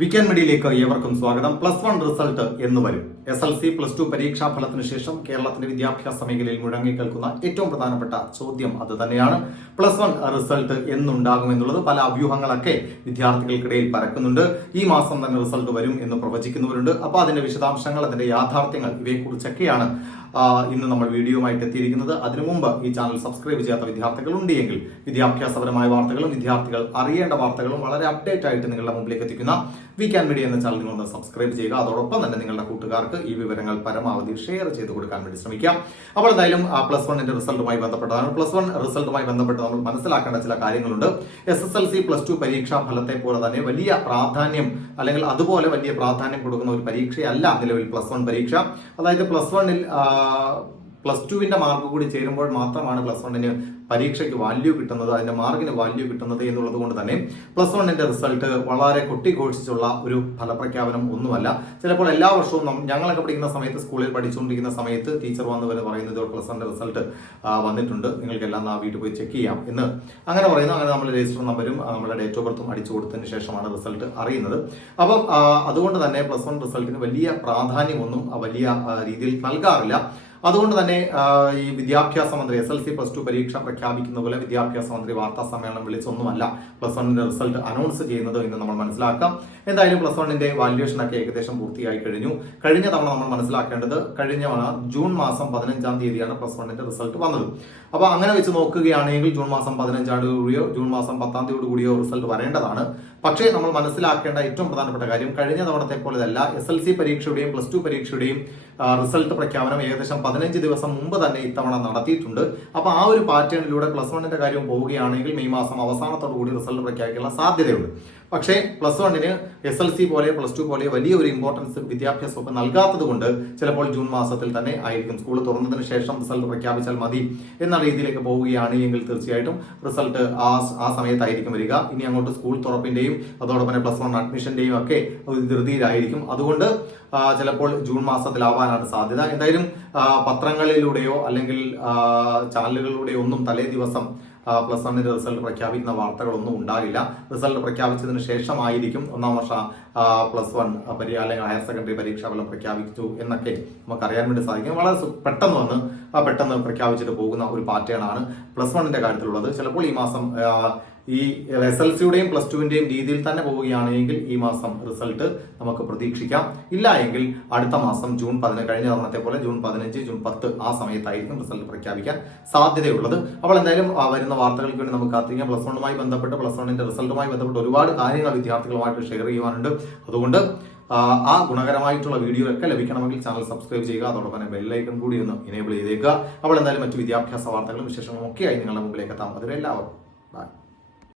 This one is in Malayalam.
വീക്കെൻഡ് മീഡിയയിലേക്ക് ഏവർക്കും സ്വാഗതം. പ്ലസ് വൺ റിസൾട്ട് എന്ന് വരും. S L C plus two പരീക്ഷാ ഫലത്തിന് ശേഷം കേരളത്തിന്റെ വിദ്യാഭ്യാസ മേഖലയിൽ മുഴങ്ങിക്കേൽക്കുന്ന ഏറ്റവും പ്രധാനപ്പെട്ട ചോദ്യം അത് തന്നെയാണ്. പ്ലസ് വൺ റിസൾട്ട് എന്നുണ്ടാകും എന്നുള്ളത് പല അഭ്യൂഹങ്ങളൊക്കെ വിദ്യാർത്ഥികൾക്കിടയിൽ പരക്കുന്നുണ്ട്. ഈ മാസം തന്നെ റിസൾട്ട് വരും എന്ന് പ്രവചിക്കുന്നവരുണ്ട്. അപ്പോൾ അതിന്റെ വിശദാംശങ്ങൾ അതിന്റെ യാഥാർത്ഥ്യങ്ങൾ ഇവയെക്കുറിച്ചൊക്കെയാണ് ഇന്ന് നമ്മൾ വീഡിയോയുമായിട്ട് എത്തിയിരിക്കുന്നത്. അതിനു മുമ്പ് ഈ ചാനൽ സബ്സ്ക്രൈബ് ചെയ്യാത്ത വിദ്യാർത്ഥികൾ ഉണ്ടെങ്കിൽ വിദ്യാഭ്യാസപരമായ വാർത്തകളും വിദ്യാർത്ഥികൾ അറിയേണ്ട വാർത്തകളും വളരെ അപ്ഡേറ്റ് ആയിട്ട് നിങ്ങളുടെ മുമ്പിലേക്ക് എത്തിക്കുന്ന വി ക്യാൻ മീഡിയ എന്ന ചാനൽ നിങ്ങളൊന്ന് സബ്സ്ക്രൈബ് ചെയ്യുക. അതോടൊപ്പം തന്നെ നിങ്ങളുടെ കൂട്ടുകാർക്ക് ഈ വിവരങ്ങൾ പരമാവധി ഷെയർ ചെയ്ത് കൊടുക്കാൻ വേണ്ടി ശ്രമിക്കാം. അപ്പോൾ എന്തായാലും പ്ലസ് വണ്ണിന്റെ റിസൾട്ടുമായി ബന്ധപ്പെട്ടതാണ്. പ്ലസ് വൺ റിസൾട്ടുമായി ബന്ധപ്പെട്ട് നമ്മൾ മനസ്സിലാക്കേണ്ട ചില കാര്യങ്ങളുണ്ട്. S S L C plus two പരീക്ഷാ ഫലത്തെ പോലെ തന്നെ വലിയ പ്രാധാന്യം അല്ലെങ്കിൽ അതുപോലെ വലിയ പ്രാധാന്യം കൊടുക്കുന്ന ഒരു പരീക്ഷയല്ല നിലവിൽ പ്ലസ് വൺ പരീക്ഷ. അതായത് പ്ലസ് വണ്ണിൽ പ്ലസ് ടുവിന്റെ മാർക്ക് കൂടി ചേരുമ്പോൾ മാത്രമാണ് പ്ലസ് വണ്ണിന് പരീക്ഷയ്ക്ക് വാല്യൂ കിട്ടുന്നത് അതിന്റെ മാർക്കിന് വാല്യൂ കിട്ടുന്നത് എന്നുള്ളത് കൊണ്ട് തന്നെ പ്ലസ് വണ്ണിന്റെ റിസൾട്ട് വളരെ കൊട്ടിഘോഷിച്ചുള്ള ഒരു ഫലപ്രഖ്യാപനം ഒന്നുമല്ല. ചിലപ്പോൾ എല്ലാ വർഷവും ഞങ്ങളൊക്കെ പഠിക്കുന്ന സമയത്ത് സ്കൂളിൽ പഠിച്ചുകൊണ്ടിരിക്കുന്ന സമയത്ത് ടീച്ചർ വന്ന് വരെ പറയുന്നത് പ്ലസ് വണ്ണിന്റെ റിസൾട്ട് വന്നിട്ടുണ്ട്. നിങ്ങൾക്കെല്ലാം ആ വീട്ടിൽ പോയി ചെക്ക് ചെയ്യാം എന്ന് അങ്ങനെ പറയുന്നു. അങ്ങനെ നമ്മൾ രജിസ്റ്റർ നമ്പരും നമ്മുടെ ഡേറ്റ് ഓഫ് ബർത്തും അടിച്ചു കൊടുത്തതിന് ശേഷമാണ് റിസൾട്ട് അറിയുന്നത്. അപ്പം അതുകൊണ്ട് തന്നെ പ്ലസ് വൺ റിസൾട്ടിന് വലിയ പ്രാധാന്യമൊന്നും വലിയ രീതിയിൽ നൽകാറില്ല. അതുകൊണ്ട് തന്നെ ഈ വിദ്യാഭ്യാസ മന്ത്രി S L C plus two പരീക്ഷ പ്രഖ്യാപിക്കുന്ന പോലെ വിദ്യാഭ്യാസ മന്ത്രി വാർത്താ സമ്മേളനം വിളിച്ചൊന്നുമല്ല. പ്ലസ് വണ്ണിന്റെ റിസൾട്ട് അനൗൺസ് ചെയ്യുന്നത് എന്ന് നമ്മൾ മനസ്സിലാക്കാം. എന്തായാലും പ്ലസ് വണ്ണിന്റെ വാല്യുവേഷൻ ഒക്കെ ഏകദേശം പൂർത്തിയായി കഴിഞ്ഞു. കഴിഞ്ഞ തവണ നമ്മൾ മനസ്സിലാക്കേണ്ടത് കഴിഞ്ഞ ജൂൺ മാസം പതിനഞ്ചാം തീയതിയാണ് പ്ലസ് വണ്ണിന്റെ റിസൾട്ട് വന്നത്. അപ്പൊ അങ്ങനെ വെച്ച് നോക്കുകയാണെങ്കിൽ ജൂൺ മാസം പതിനഞ്ചാം കൂടിയോ ജൂൺ മാസം പത്താം തീയതിയോട് കൂടിയോ റിസൾട്ട് വരേണ്ടതാണ്. പക്ഷേ നമ്മൾ മനസ്സിലാക്കേണ്ട ഏറ്റവും പ്രധാനപ്പെട്ട കാര്യം കഴിഞ്ഞ തവണത്തെ പോലെ അല്ല എസ് എൽ സി പരീക്ഷയുടെയും പ്ലസ് ടു പരീക്ഷയുടെയും റിസൾട്ട് പ്രഖ്യാപനം ഏകദേശം പതിനഞ്ച് ദിവസം മുമ്പ് തന്നെ ഇത്തവണ നടത്തിയിട്ടുണ്ട്. അപ്പൊ ആ ഒരു പാറ്റേണിലൂടെ പ്ലസ് വണ്ണിന്റെ കാര്യം പോവുകയാണെങ്കിൽ മെയ് മാസം അവസാനത്തോടു കൂടി റിസൾട്ട് പ്രഖ്യാപിക്കാനുള്ള സാധ്യതയുണ്ട്. പക്ഷേ പ്ലസ് വണ്ണിന് എസ് എൽ സി പോലെ പ്ലസ് ടു പോലെ വലിയ ഒരു ഇമ്പോർട്ടൻസ് വിദ്യാഭ്യാസ വകുപ്പ് നൽകാത്തത് കൊണ്ട് ചിലപ്പോൾ ജൂൺ മാസത്തിൽ തന്നെ ആയിരിക്കും സ്കൂൾ തുറന്നതിന് ശേഷം റിസൾട്ട് പ്രഖ്യാപിച്ചാൽ മതി എന്ന രീതിയിലേക്ക് പോവുകയാണ് എങ്കിൽ തീർച്ചയായിട്ടും റിസൾട്ട് ആ ആ സമയത്തായിരിക്കും വരിക. ഇനി അങ്ങോട്ട് സ്കൂൾ തുറപ്പിന്റെയും അതോടൊപ്പം തന്നെ പ്ലസ് വൺ അഡ്മിഷന്റെയും ഒക്കെ ധൃതിയിലായിരിക്കും. അതുകൊണ്ട് ചിലപ്പോൾ ജൂൺ മാസത്തിലാവാനാണ് സാധ്യത. എന്തായാലും പത്രങ്ങളിലൂടെയോ അല്ലെങ്കിൽ ചാനലുകളിലൂടെയോ ഒന്നും തലേ ദിവസം പ്ലസ് വണ്ണിന്റെ റിസൾട്ട് പ്രഖ്യാപിക്കുന്ന വാർത്തകളൊന്നും ഉണ്ടാകില്ല റിസൾട്ട് പ്രഖ്യാപിച്ചതിന് ശേഷമായിരിക്കും ഒന്നാം വർഷ പ്ലസ് വൺ പരി അല്ലെങ്കിൽ ഹയർ സെക്കൻഡറി പരീക്ഷാ ഫലം പ്രഖ്യാപിച്ചു എന്നൊക്കെ നമുക്ക് അറിയാൻ വേണ്ടി സാധിക്കും. വളരെ പെട്ടെന്ന് വന്ന് പെട്ടെന്ന് പ്രഖ്യാപിച്ചിട്ട് പോകുന്ന ഒരു പാറ്റേൺ ആണ് പ്ലസ് വണ്ണിന്റെ കാര്യത്തിലുള്ളത്. ചിലപ്പോൾ ഈ മാസം ഈ എസ് എൽ സിയുടെയും പ്ലസ് ടുവിന്റെയും രീതിയിൽ തന്നെ പോവുകയാണെങ്കിൽ ഈ മാസം റിസൾട്ട് നമുക്ക് പ്രതീക്ഷിക്കാം. ഇല്ല എങ്കിൽ അടുത്ത മാസം ജൂൺ പതിനഞ്ച് കഴിഞ്ഞ തവണത്തെ പോലെ ജൂൺ പതിനഞ്ച് ജൂൺ പത്ത് ആ സമയത്തായിരിക്കും റിസൾട്ട് പ്രഖ്യാപിക്കാൻ സാധ്യതയുള്ളത്. അപ്പോൾ എന്തായാലും വരുന്ന വാർത്തകൾക്ക് വേണ്ടി നമുക്ക് കാത്തിരിക്കാം. പ്ലസ് വണ്ണുമായി ബന്ധപ്പെട്ട് പ്ലസ് വണ്ണിന്റെ റിസൾട്ടുമായി ബന്ധപ്പെട്ട് ഒരുപാട് കാര്യങ്ങൾ വിദ്യാർത്ഥികളുമായിട്ട് ഷെയർ ചെയ്യുവാനുണ്ട്. അതുകൊണ്ട് ആ, ഗുണകരമായിട്ടുള്ള വീഡിയോ ഒക്കെ ലഭിക്കണമെങ്കിൽ ചാനൽ സബ്സ്ക്രൈബ് ചെയ്യുക അതോടൊപ്പം തന്നെ ബെല്ലൈക്കൺ കൂടി ഒന്ന് എനേബിൾ ചെയ്തേക്കുക. അപ്പോൾ എന്തായാലും മറ്റു വിദ്യാഭ്യാസ വാർത്തകളും വിശേഷങ്ങളും ഒക്കെയായി നിങ്ങളുടെ മുമ്പിലേക്ക് എത്താം. അതിലെല്ലാവരും ബൈ